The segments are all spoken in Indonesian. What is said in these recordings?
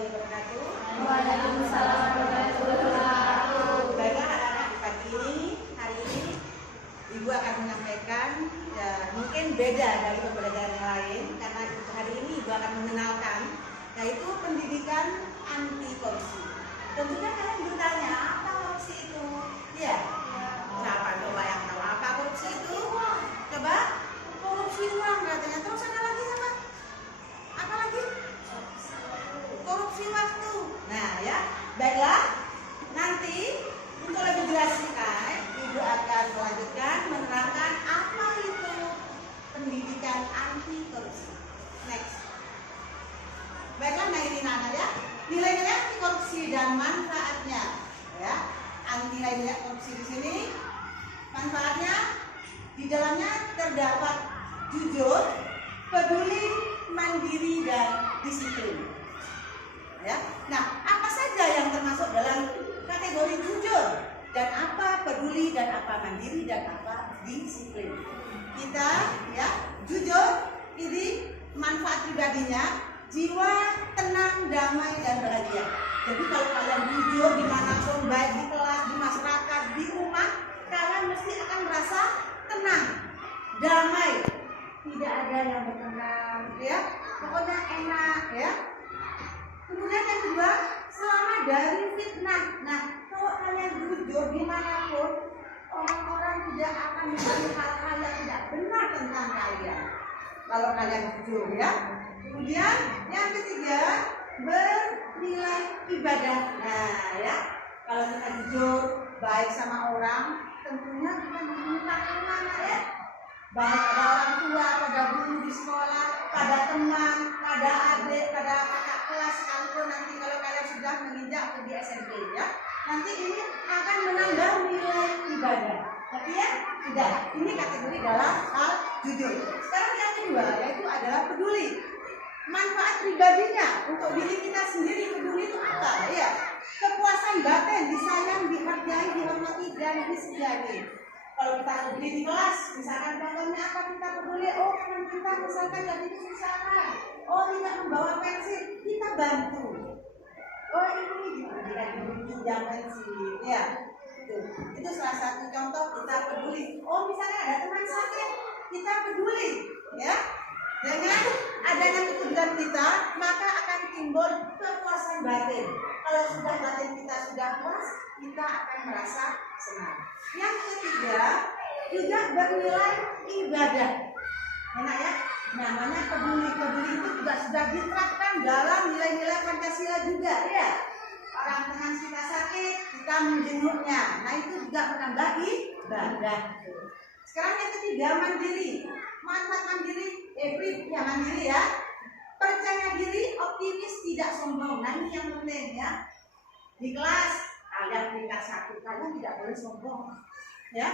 warahmatullahi wabarakatuh. Waalaikumsalam warahmatullahi wabarakatuh. Baiklah anak-anak, di pagi ini, hari ini Ibu akan menyampaikan ya, mungkin beda dari pembelajaran yang lain karena hari ini Ibu akan mengenalkan yaitu pendidikan anti korupsi. Tentunya kalian bertanya, apa korupsi itu? Ya, siapa coba yang tahu apa korupsi itu? Coba, korupsi uang katanya. Terus ada lagi apa? Apa lagi? Korupsi waktu. Nah ya, baiklah. Nanti untuk lebih jelaskan, Ibu akan melanjutkan menerangkan apa itu pendidikan anti korupsi. Next. Baiklah, nah ini anak ya. Nilai-nilai anti korupsi dan manfaatnya. Ya, anti nilai korupsi di sini. Manfaatnya di dalamnya terdapat jujur, peduli, mandiri dan disiplin. Ya. Nah, apa saja yang termasuk dalam kategori jujur dan apa peduli dan apa mandiri dan apa disiplin? Kita ya, jujur ini manfaat pribadinya jiwa tenang, damai dan bahagia. Jadi kalau kalian jujur dimanapun, baik di kelas, di masyarakat, di rumah, kalian mesti akan merasa tenang, damai, tidak ada yang bertengkar, ya, pokoknya enak, ya. Kemudian yang kedua, selamat dari fitnah. Nah, kalau kalian jujur dimanapun, orang-orang tidak akan mencari hal-hal yang tidak benar tentang kalian. Kalau kalian jujur, ya. Kemudian yang ketiga, bernilai ibadah. Nah, ya, kalau kita jujur, baik sama orang, tentunya kita menemukan amanah, ya. Baik pada orang tua, pada guru di sekolah, pada teman, pada adik, pada kakak kelas, sekalipun nanti kalau kalian sudah menginjak di SMP, ya, nanti ini akan menambah nilai ibadah. Tapi ya, tidak. Ini kategori dalam hal jujur. Sekarang yang kedua yaitu adalah peduli. Manfaat pribadinya untuk diri kita sendiri, peduli itu apa? Ya, kepuasan batin, disayang, dihargai, dihormati dan disegani. Kalau kita peduli di kelas, misalkan contohnya apa, kita peduli, oh teman kita misalkan lagi kesusahan, oh tidak membawa pensil, kita bantu. Oh ini pinjam pensil, ya. Itu salah satu contoh kita peduli. Oh misalnya ada teman sakit, kita peduli, ya. Dengan adanya kepedulian kita, maka akan timbul kepuasan batin. Kalau sudah batin kita sudah puas, kita akan merasa senang. Yang ketiga, juga bernilai ibadah. Enak ya? Namanya peduli itu juga sudah diterapkan dalam nilai-nilai Pancasila juga, ya. Orang teman kita sakit, kita menjenguknya. Nah itu juga menambah ibadah. Sekarang yang ketiga, mandiri. Manfaat mandiri, mandiri ya. Percaya diri, optimis, tidak sombong. Nah ini yang penting ya. Di kelas kalian peringkat 1, kalian tidak boleh sombong. Ya.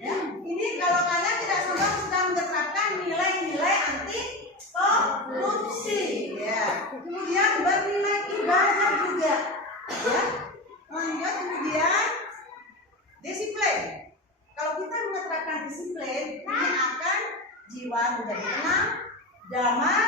Ya. Ini kalau kalian tidak sombong sudah menerapkan nilai-nilai anti korupsi. Ya. Kemudian bernilai ibadah juga. Ya. Lanjut kemudian disiplin. Kalau kita menerapkan disiplin, ini akan jiwa menjadi tenang, damai,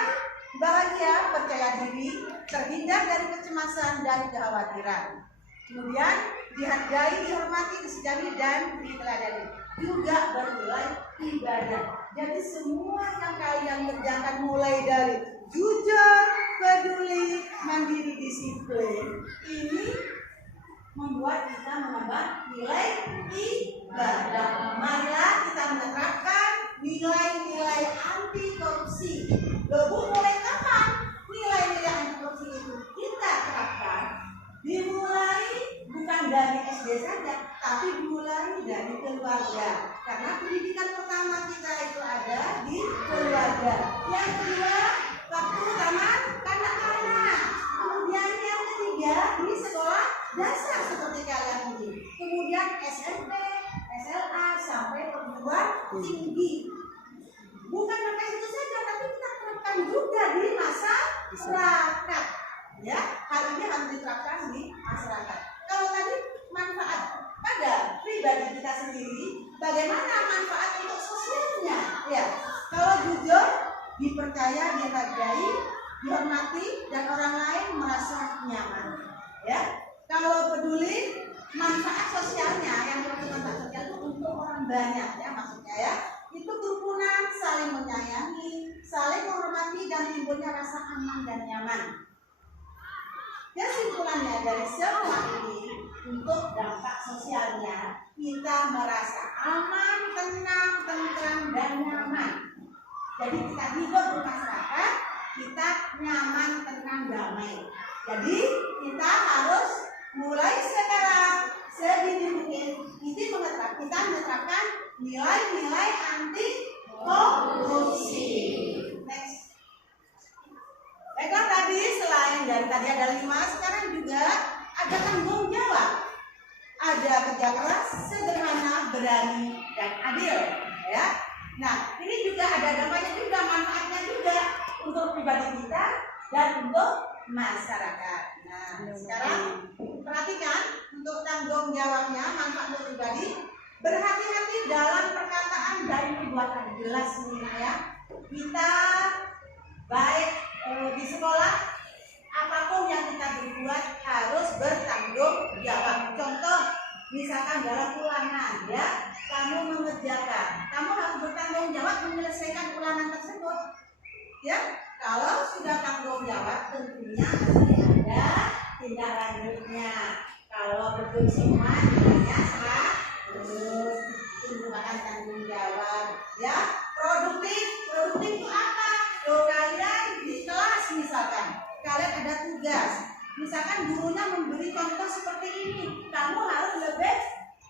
bahagia, percaya diri, terhindar dari kecemasan dan kekhawatiran. Kemudian dihargai, dihormati, disegani dan diteladani. Juga bernilai ibadah. Jadi semua yang kalian kerjakan mulai dari jujur, peduli, mandiri, disiplin, ini membuat kita menambah nilai ibadah. Marilah kita menerapkan nilai-nilai anti korupsi. Loh, mulai kapan nilai-nilai anti korupsi itu kita terapkan? Dimulai bukan dari SD saja, tapi dimulai dari keluarga. Karena pendidikan pertama kita itu ada di keluarga. Yang kedua, waktu taman kanak-kanak. Kemudian yang ketiga di sekolah dasar seperti kalian ini. Kemudian SMP, SLA sampai perguruan tinggi. Bukan sampai situ saja, tapi kita terapkan juga di masyarakat. Ya, hal ini harus diterapkan di masyarakat. Kalau tadi manfaat pada pribadi kita sendiri, bagaimana manfaat untuk sosialnya? Ya, kalau jujur, dipercaya, dihargai, dihormati, dan orang lain merasa nyaman. Ya, kalau peduli manfaat sosialnya, yang dimaksud manfaat sosial itu untuk orang banyak, ya maksudnya ya. Itu kerukunan, saling menyayangi, saling menghormati, dan timbulnya rasa aman dan nyaman. Kesimpulannya dari semua ini, untuk dampak sosialnya, kita merasa aman, tenang, tentram, dan nyaman. Jadi kita hidup bermasyarakat, kita nyaman, tenang, damai. Jadi kita harus mulai sekarang sedini mungkin kita menerapkan nilai-nilai anti korupsi. Next. Baiklah, tadi selain dari tadi ada 5, sekarang juga ada tanggung jawab. Ada kerja keras, sederhana, berani, dan adil. Ya. Nah, ini juga ada dampaknya juga, manfaatnya juga untuk pribadi kita dan untuk masyarakat. Nah, sekarang perhatikan untuk tanggung jawabnya, manfaat untuk pribadi. Berhati-hati dalam perkataan dan perbuatan. Jelas nih ya. Kita baik di sekolah, apapun yang kita berbuat harus bertanggung jawab. Contoh, misalkan dalam ulangan ya, kamu mengerjakan, kamu harus bertanggung jawab menyelesaikan ulangan tersebut. Ya, kalau sudah tanggung jawab tentunya ada tindak lanjutnya. Kalau betul semua nilainya 100, itu merupakan tanggung jawab. Ya, produktif itu apa? Kalau kalian di kelas misalkan, kalian ada tugas, misalkan gurunya memberi contoh seperti ini, kamu harus lebih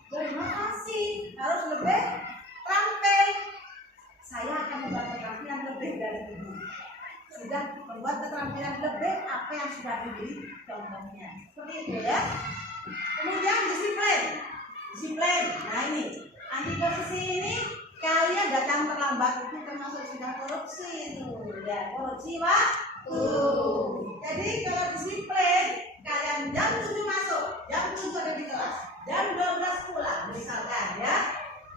berinovasi, harus lebih terampil. Saya akan membuat keterampilan lebih dari ini. Sudah membuat keterampilan lebih apa yang sudah diberi contohnya. Seperti itu ya. Kemudian disiplin. Nah ini anti korupsi ini, kalian datang terlambat itu termasuk sudah korupsi itu. Ya, korupsi waktu. Jadi kalau disiplin, kalian jam 7 masuk, jam 7 ada di kelas, jam 12 pulang misalkan ya.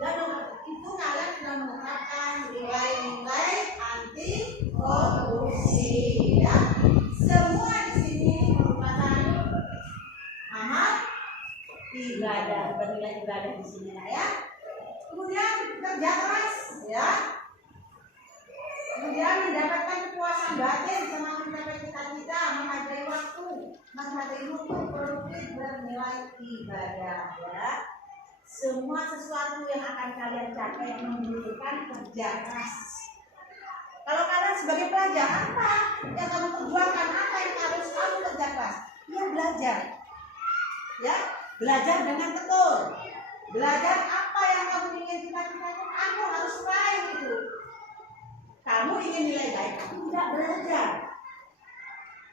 Dan itu kalian sudah menerapkan nilai-nilai anti korupsi ya. Semua di sini merupakan amal ibadah, bernilai ibadah di sini ya. Kemudian kerja keras ya. Kemudian mendapatkan kepuasan batin sama mencapai cita-cita, menghargai waktu, menghargai mutu, produktif, bernilai ibadah ya. Semua sesuatu yang akan kalian capai membutuhkan kerja keras. Kalau kalian sebagai pelajar, apa yang kamu perjuangkan, apa yang harus kamu kerja keras? Ya belajar. Ya, belajar dengan tekun. Belajar apa yang kamu ingin cita-citakan, aku harus raih itu. Kamu ingin nilai baik, kamu tidak belajar.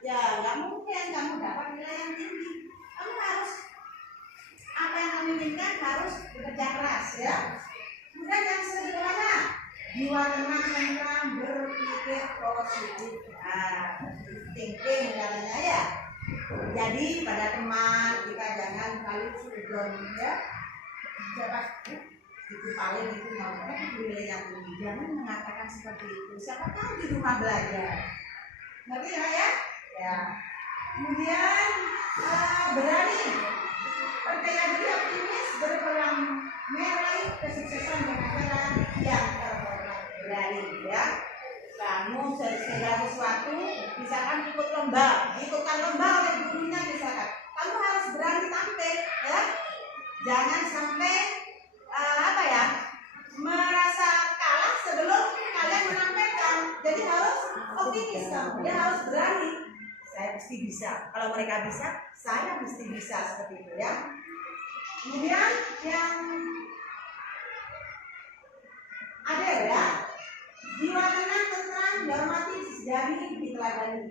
Ya, nggak mungkin kamu dapat nilai yang tinggi. Kamu harus apa yang kamu inginkan harus bekerja keras ya. Kemudian yang sederhana, jiwa tenang, tentram, berpikir positif. Thinking katanya ya. Jadi pada teman kita jangan kali sudon ya. Siapa itu paling itu mau nilai yang tinggi, jangan mengatakan seperti itu. Siapa tahu di rumah belajar. Ngerti ya? Ya. Kemudian berani, percaya diri, optimis, berpeluang meraih kesuksesan dan masyarakat yang terhormat. Berani ya. Kamu segala sesuatu, misalkan ikut lomba, ikutan lomba oleh gurunya misalkan, kamu harus berani tampil ya. Jangan sampai merasa kalah sebelum kalian menampilkan. Jadi harus optimis kamu, ya harus berani. Saya mesti bisa. Kalau mereka bisa, saya mesti bisa, seperti itu ya. Kemudian yang ada ya, jiwa tenang, tentram, dihormati, disegani, diteladani.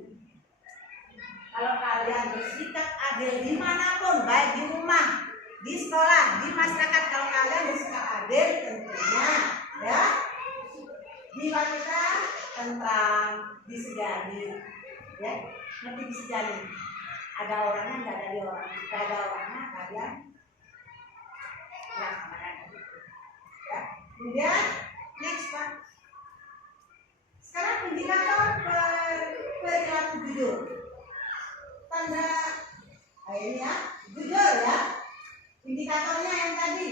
Kalau kalian bersikap adil dimanapun, baik di rumah, di sekolah, di masyarakat, kalau kalian bersikap adil tentunya ya, jiwa kita tentram, disegani ya. Nanti disegani, ada orangnya nggak ada orang, nggak ada orangnya kalian laksanakan ya. Kemudian next Pak, sekarang indikator perilaku jujur. Tanda ini ya, jujur ya. Indikatornya yang tadi